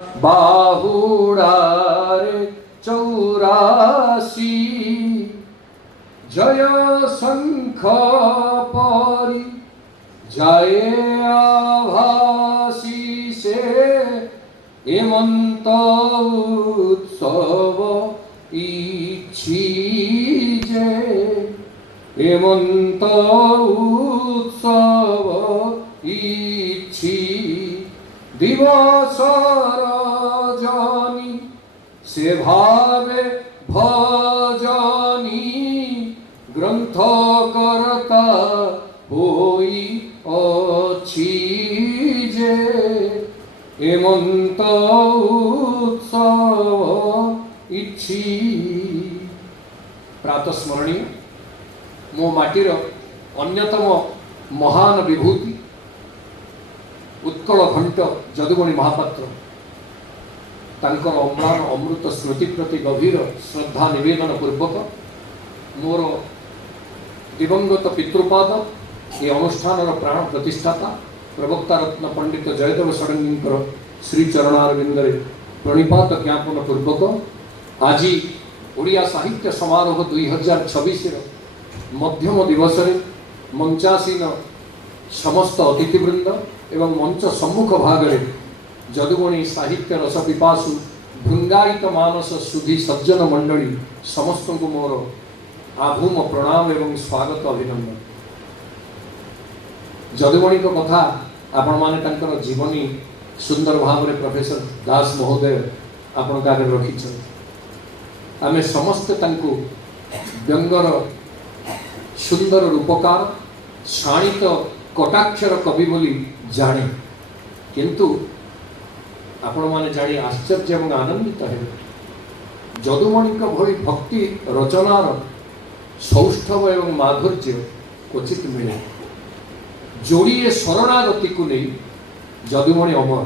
बाहुड़ारे 84 जय शंख परी जय आभासी से हेमंत उत्सव इच्छी जे हेमंत उत्सव इच्छी दिवस रजनी से भावे भजनी ग्रंथ करता होई अच्छी जे हेमंत उत्सव इच्छी। प्रातस्मरणीय मो माटीर अन्यतम महान विभूति उत्कल घंट जदुमणि महापात्र तांकर अम्लान अमृत स्मृति प्रति गभीर श्रद्धा निवेदन पूर्वक मोर दिवंगत पितृपाद ये अनुष्ठान प्राण प्रतिष्ठाता प्रवक्ता रत्न पंडित जयदेव षडंगी श्री चरणारविंदरे प्रणिपात ज्ञापन पूर्वक आज ओडिया साहित्य समारोह 2026 मध्यम दिवस मंचासीन समस्त अतिथिवृंद एवं मंच सम्मुख भागरे जदुमणि साहित्य रस पिपासु भृंगायित मानस सुधी सज्जन मंडली समस्त को मोर आभूम प्रणाम एवं स्वागत अभिनंदन। जदुमणि को कथा आपण माने तांकर जीवनी सुंदर भाव में प्रोफेसर दास महोदय आपण आगे रखी आमे समस्त तांको व्यंगर सुंदर रूपकार शाणित कटाक्षर कवि बोली जाने किंतु आपण माने जानी आश्चर्य एवं आनंदित है जदुमणि भली भक्ति रचनार सौष्ठव एवं माधुर्य क्वचित मिले जोड़िए शरणागति को नहीं जदुमणि अमर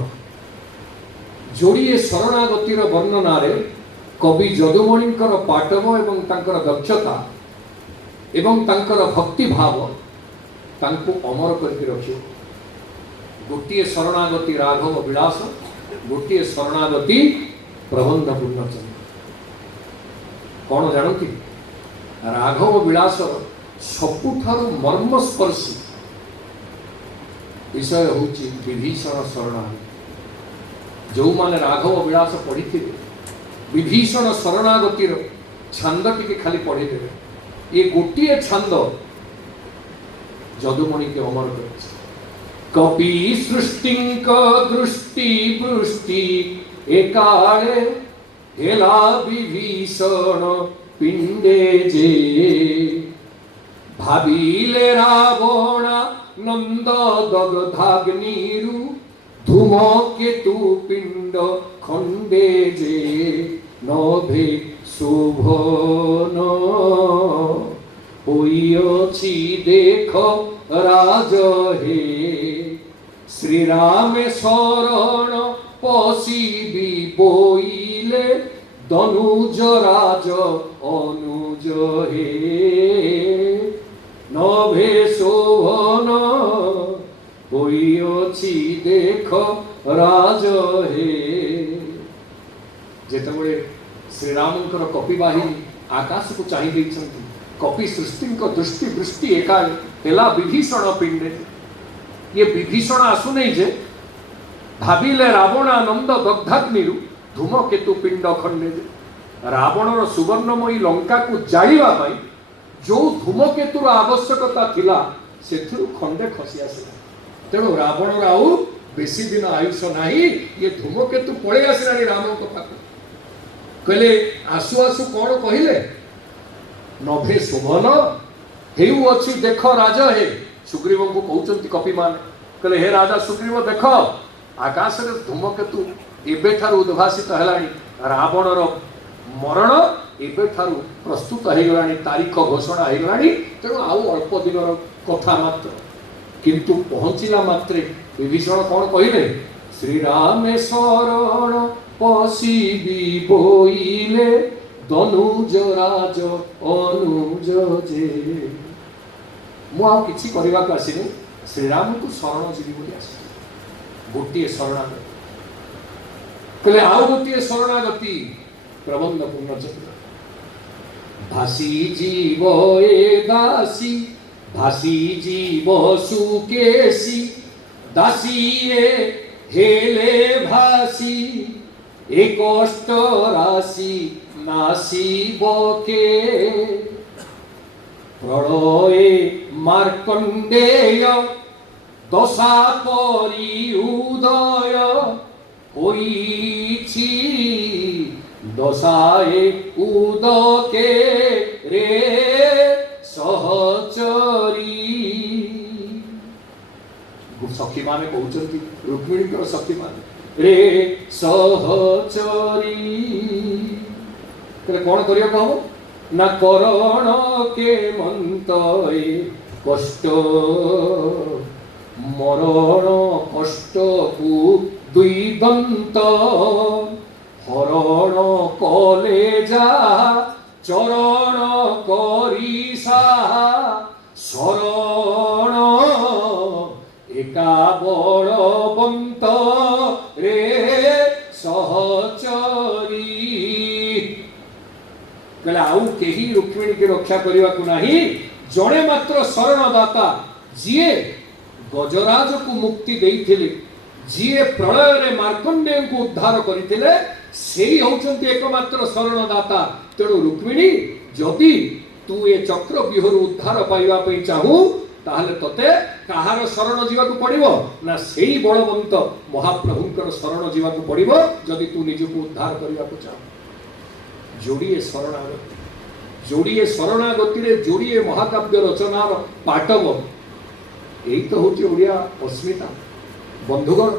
जोड़िए शरणागतिर वर्णनारे कवि जदुमणिंकर पाटव एवं तांकर दक्षता एवं तांकर भक्ति भाव तांको अमर करके रखियो। गोटिए शरणागति राघव विलास गोटिए शरणागति प्रबंध पूर्णचंद्र कौन जानती राघव विलास सबुठारु मर्मस्पर्शी विषय होची विभीषण शरणागति। जो माने राघव विलास पढ़ी विभीषण शरणागतिर छंद टिके खाली पढ़ी देवे ये गोटिए छंद जदुमणि के अमर कर कपि सृष्टि दृष्टि वृष्टि एकाले हेला विभीषण पिंडे जे भाविले रावण नंद दग्धाग्निरु धूमकेतु पिंड खंडे जे नभे शोभन होइछि देख राज हे श्री राम शरण पशिबी बोइले दनुज राज अनुज हे नभे शोभन होइछि देख राज हे। जेतबळे श्री रामंकर कपिबाहिनी आकाश को चाहि दैछंती कपि सृष्टि दृष्टि वृष्टि एकाल हेला विभीषण पिंडे ये विभीषण आसु नहीं जे भाविले रावणानंद दग्धाग्निरु धूमकेतु पिंड खंडे रावणर सुवर्णमयी लंका को जाळिबा पाई जो धूमकेतुर आवश्यकता थिला सेथुरु खंडे खसी आसिला तेणु रावणर आउ बेसी दिन आयुष नाही ये धूमकेतु पळे आसिलानी रामक पाखु कहले आसु आसु कोन कहिले नभे शोभन हेउ अछि देख राज हे सुग्रीव को कहउचंती कपि मान कहले हे राजा सुग्रीव देख आकाश रे धूमकेतु एबे ठारु उद्भासित हेलानी रावणर मरण एबे ठारु प्रस्तुत हे गलानी तारीख घोषणा हे गलानी तेणु आउ अल्प दिनर कथा मात्र किंतु पहुंचिला मात्रे विभीषण कोन कहिले श्री राम शरण पशिबी बोइले दनुज राज अनुज जे मु आ किछि करबा को आसिने श्रीराम को शरण जीवी बोली आसी गोटे शरणागत कहले आउ गोटे शरणागति प्रबंध पूर्णचंद्र भासी जीव ए दासी भासी जीव सुकेशी दासी ए हेले भासी ए कष्ट राशि नासिब के प्रलये मार्कंडेय दशा परि उदय होइछि दशाए उदके रे सहचरी सखी माने कहउछंती रुक्मिणी सखी माने रे सहचरी कौन करिया कहो ना करण के मंतए कष्ट मरण कष्ट को दुई दंत हरण कले जा चरण करिसा शरण एका बड़बंत रे सहचरी कहले आउ केही रुक्मिणी के रक्षा करने को नहीं जड़े मात्र शरणदाता जीए गजराज को मुक्ति देइथिले जीए प्रलय रे मार्कंडेय को उद्धार करिथिले सेही होउचंती एकमात्र शरणदाता तेणु रुक्मिणी जदि तू ए चक्र व्यूहर उद्धार पाइबा पई चाहू ताहले तते काहार शरण जीवाकू पड़िबो ना सेही बलवंत महाप्रभुंकर शरण जीवाकू पड़िबो जदि तू निजको उद्धार करबाकू चाहू जोड़िए शरणागति रे जोड़िए महाकाव्य रचनार पाटव यही तो होची ओडिया अस्मिता बंधुगण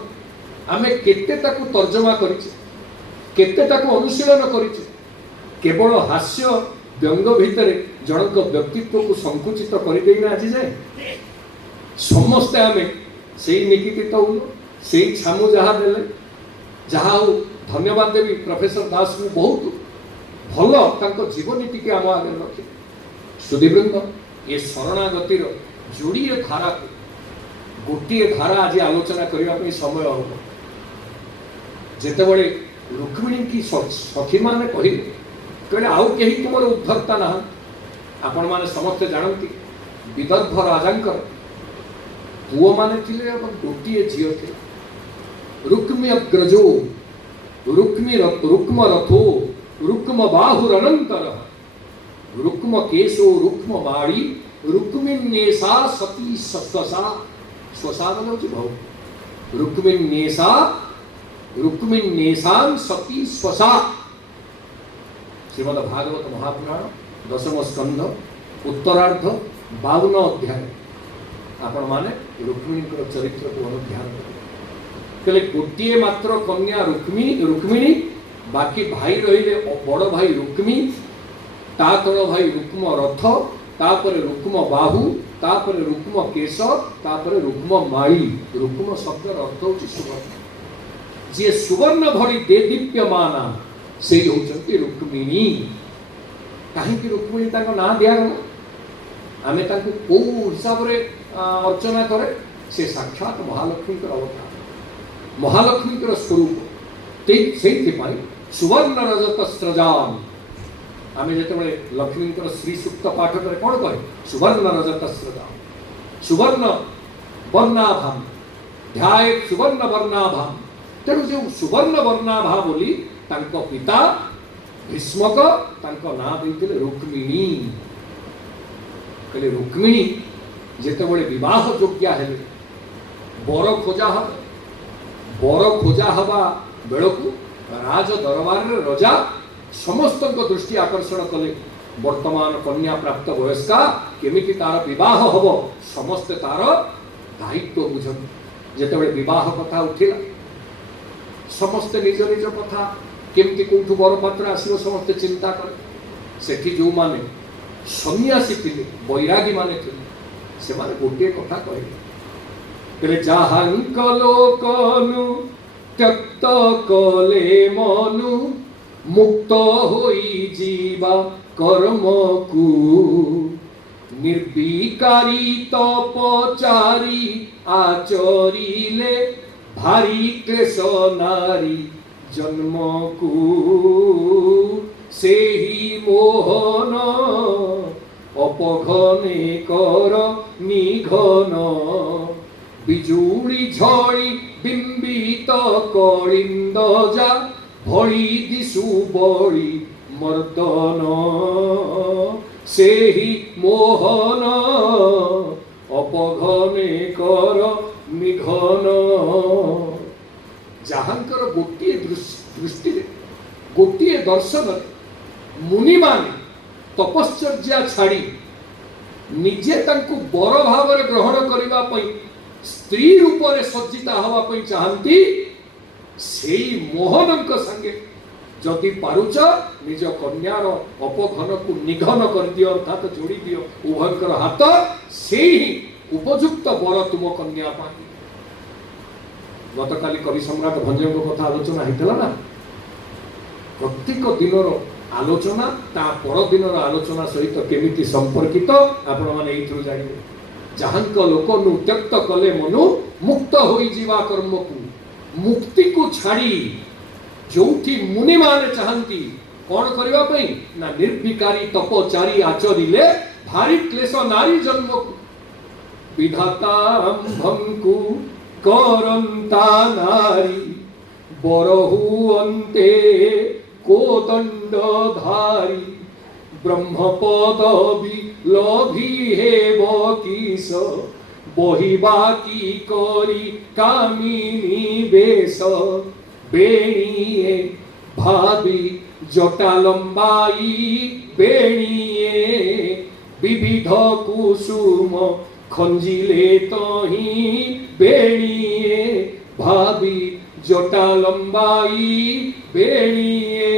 आमे केते ताकू तर्जमा करिचे केते ताकू अनुशीलन करिचे केवल हास्य व्यंग भितरे जनक व्यक्तित्व को संकुचित कर देना आज जाए समस्ते आमे सेही निकितित हो सेही छामु जहा देले जहा हो धन्यवाद देवी प्रोफेसर दास को बहुत भल तांको जीवनी टिके आम आगे रखे सुधीवृंद ये शरणागतिर जोड़िए धारा को गोटे धारा आज आलोचना करने समय हम जिते रुक्मिणी की सखी मैंने कहले आउ कहीं तुम उद्धरता ना आपण मैंने समस्ते जानती विदर्भ राजा पुओ माने थिले गोटे झील थे रुक्मी अग्रजो रुक्म रथो रुक्म बाहुरनंतर रुक्म केशो रुक्म माड़ी रुक्मिन्येषा सती स्वसा स्वसा मतलब भाव रुक्मिन्येषां सती स्वसा श्रीमद् भागवत महापुराण 10 स्कंध उत्तरार्ध 52 अध्याय आपण माने रुक्मिणी चरित्र को अनुध्यान कले गोटे मात्र कन्या रुक्मिणी बाकी भाई रहिले बड़ भाई रुक्मी ता तल भाई रुक्म रथ तापर रुक्म बाहु तापर रुक्म केश तापर रुक्म माई रुक्म शब्द अर्थ होची सुवर्ण जे सुवर्ण भरी दे दीप्यमाना से होचंती रुक्मिणी काहे कि रुक्मिणी ताको ना दिया गला आमे ताको को हिसाब रे अर्चना करे से साक्षात महालक्ष्मी कर अवतार महालक्ष्मी कर स्वरूप ते सेथि पाई सुवर्ण रजत स्रजाम आमे जेते बळे लक्ष्मी कर श्री सूक्त पाठ करे कोन कहे सुवर्ण रजत स्रजाम सुवर्ण वर्णाभाम ध्याय सुवर्ण वर्णाभाम तेणु जो सुवर्ण वर्णाभा बोली तांको पिता भीष्मक तांको ना दैथिले रुक्मिणी कहले रुक्मिणी जेते बळे विवाह योग्य हेले बर खोजा हवा बेलकू राज दरबार रे रजा समस्त दृष्टि आकर्षण कले वर्तमान कन्या प्राप्त वयस्का केमिति तार विवाह हबो समस्त तार दायित्व बुझन जेते बळे विवाह कथा उठिला समस्त निज निज कथा केमिति कोठु बर पात्र आसीबो समस्त चिंता करे सेठी जो माने सन्यासी थिले बैरागी माने थिले से माने गोटे कथा कहले जाहांक लोकनु त्यक्त कले मनु मुक्त होई जीवा कर्म को निर्विकारी तपचारी आचरिले भारी क्लेश नारी जन्म को से ही मोहन अपघने कर निघन बिजुड़ी झड़ी बिंबित कलिंद जा भली दिशु बड़ी मर्दन से ही मोहन अपघने कर निघन जहांकर गोटे दृष्टि गोटे दर्शन मुनि माने तपश्चर्या छाड़ी निजे तांकु बर भाव ग्रहण करबा पई स्त्री रूप में सज्जिता हवा पई चाहंती सेई मोहनक संगे जदि पारुच निज कन्यार अपघन को निघन कर दियो अर्थात जोड़ी दियो उभयकर हाथ से ही उपयुक्त बर तुम कन्या पाई गतकाली कवि सम्राट भंजक कथा आलोचना होता ना प्रत्येक दिन आलोचना ता पर दिन आलोचना सहित केमिति संपर्कित आपण माने एथु जानिबे जहांक लोक नु त्यक्त कले मनु मुक्त होई जीवा कर्म को मुक्ति को छाड़ी जोठी मुनि माने चाहंती कौन करबा पई ना निर्विकारी तपचारी आचरिले भारी क्लेश नारी जन्म को विधाता आरंभंकु करंता नारी बरहु अंते कोदंडधारी ब्रह्म पदवी लभी हेब किस बहिबा की करी कामिनी बेश बेणीए भावी जटा लंबाई बेणीए विविध कुसुम खंजिले तही बेणीए भावी जटा लंबाई बेणीए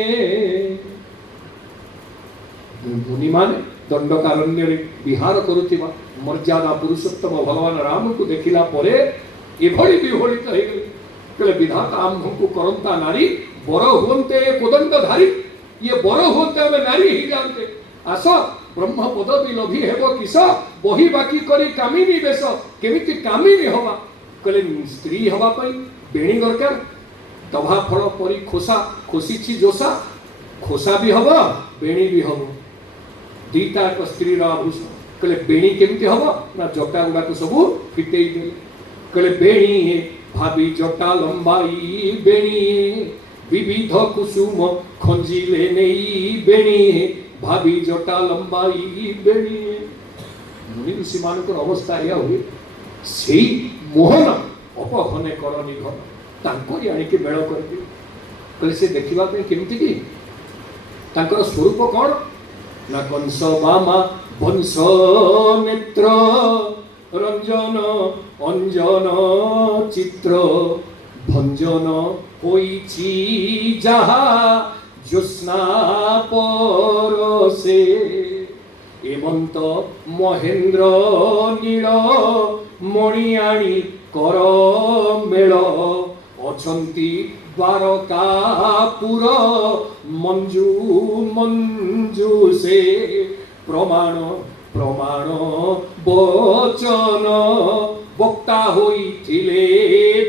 मुनि माने दंडकारण्य विहार करुथिबा मर्यादा पुरुषोत्तम भगवान राम को देखिला परे एभली विहोलित हो गले कले विधाता आम्भको करंता नारी बर हुंते कोदंडधारी ये बर हुंते हमें नारी ही जानते आस ब्रह्म पदवी लभी हेब किस बही बाकी करी कामिनी बेश केमिति कामिनी हवा कले स्त्री हवा पई बेणी दरकार दभा फल परी खोसा खोसीछि जोसा खोसा भी हब बेणी भी हब दीटा एक स्त्री आभूषण कले बेणी केमिति हब ना जटा गुडा को सब फिटेई दे कले बेणी भाभी जटा लंबाई बेणी विविध कुसुम खंजिले नहीं बेणी भाभी जटा लंबाई बेणी मुनि ऋषि मानकर अवस्था या हुए सेई मोहन अपघने कर निघन तांकोरी आनिके मेल करके कले से देखिबा पे केमिति की तांकर स्वरूप कोन ना कंस बामा वंश नेत्र रंजन अंजन चित्र भंजन होइछि जहा ज्योत्स्ना परसे एमंत महेंद्र नील मणियाणी कर मेल अछंती द्वारकापुर मंजू मंजू से प्रमाण प्रमाण वचन वक्ता होइथिले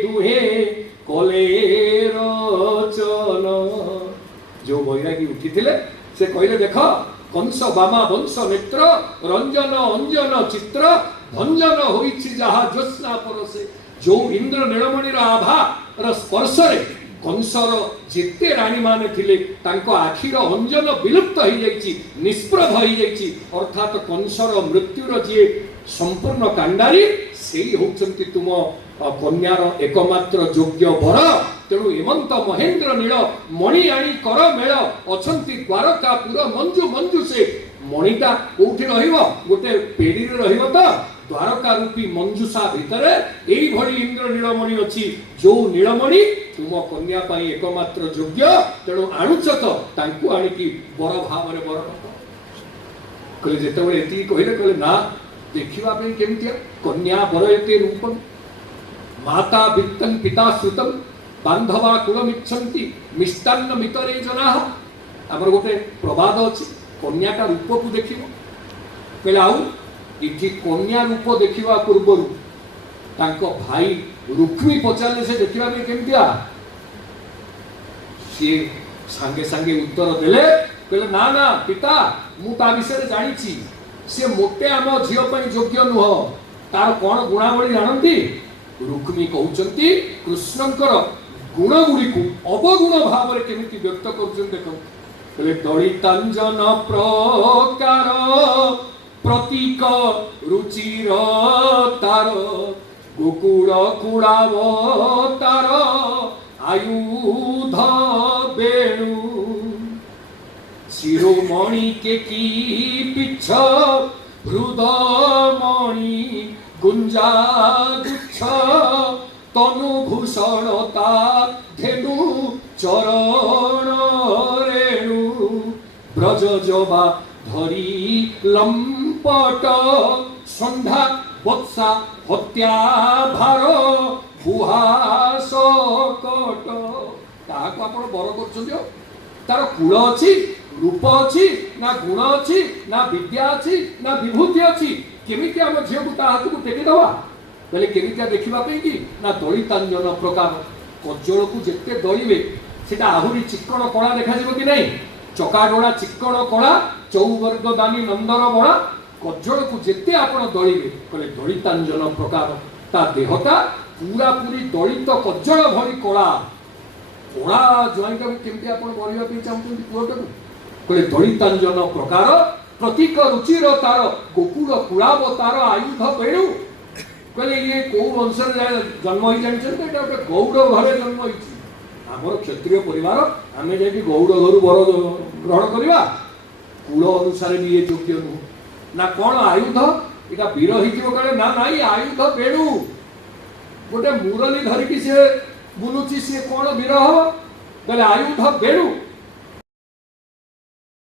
दुहे कले रचन जो बैरागी उठिथिले से कहले देख कंस बामा वंश नेत्र रंजन अंजन चित्र भंजन होइछि जहा ज्योत्स्ना परसे जो इंद्र नीलमणिर आभा स्पर्श कंसर जेते राणी माने थिले तांको आखिर अंजन विलुप्त हो जाइछि निष्प्रभ हो जाइछि अर्थात कंसर मृत्युर जे संपूर्ण कांडारी सेई होचंती तुम कन्यार एकमात्र योग्य वर तेणु हेमंत महेंद्र नील मणियाणी कर मेल अछंती द्वारकापुर मंजू मंजू से मणिटा कोठी रहिबो गोटे पेड़ी रे रहिबो त द्वारका रूपी मंजूषा भितर एई भली इंद्र नीलमणि अछि जो नीलमणि तुम कन्या पाई एकमात्र योग्य तेणु आणुच तो तांकु आनिकी बर भाव रे बर कहले जेतेबेले एति कहले कहले ना देखिबा पे केमतिया कन्या बरयते रूपम माता वित्तं पिता श्रुतं बांधवा कुलमिच्छन्ति मिष्टान्न मितरे जनाः हमर गोटे प्रवाद अछि कन्याटा रूप को देखिबो कहले आउ इठी कन्या रूप देखिबा पूर्वरु तांको भाई रुक्मी पचारे से देखिबा पे केमतिया सी सांगे सांगे उत्तर देले कहले ना ना पिता मु ता विषय जानी सी मोटे आम झील योग्य नुह तार कौन गुणावली जानती रुक्मी कहते कृष्णंकर गुण गुड़ी अवगुण भाव में केमिति व्यक्त कर देखो दलितांजन प्रकार प्रतीक रुचिर तार गोकुल कुड़ाव तार आयुध बेणु शिरोमणि के की पिछ हृदमणि गुंजा गुच्छ तनुभूषणता धेनु चरण रेणु ब्रज जबा धरी लंपट संध्या वत्सा हत्या भार बुहास कट ताको आपण बर कर तार कुल अच्छी रूप अच्छी ना गुण अच्छी ना विद्या अच्छी ना विभूति अच्छी केमिति आम झील को ता हाथ को टेकी दवा बोले केमितिया देखा कि ना दलितांजन प्रकार कज्जल को जिते दलिवे सेटा आहुरी चिक्कण कला देखा कि नहीं चकाडोड़ा चिक्कण कला चौवर्ग दानी नंदर बड़ा कज्जल को जिते आपण दलिवे बोले दलितांजन प्रकार ता देहटा पूरा पूरी दलित कज्जल भरी कला कला ज्वाइंटा को केमती आपण बनिबा पे चाहते पुअटा को बोले दलितांजन प्रकार प्रतीक रुचिर तार गोकुल कुलाव तार आयुध बेणु कहले ये को वंश जन्म ही जानते गौड़ घर जन्म हो आमर क्षत्रिय परिवार आम जा गौड़ घर बर ग्रहण करवा कूल अनुसार भी ये योग्य नुह ना कौन आयुध यहाँ वीर हो ना ना ये आयुध बेणु गोटे मुरली धरिकी सी बुलुची सी कौन वीर हम बोले आयुध बेणु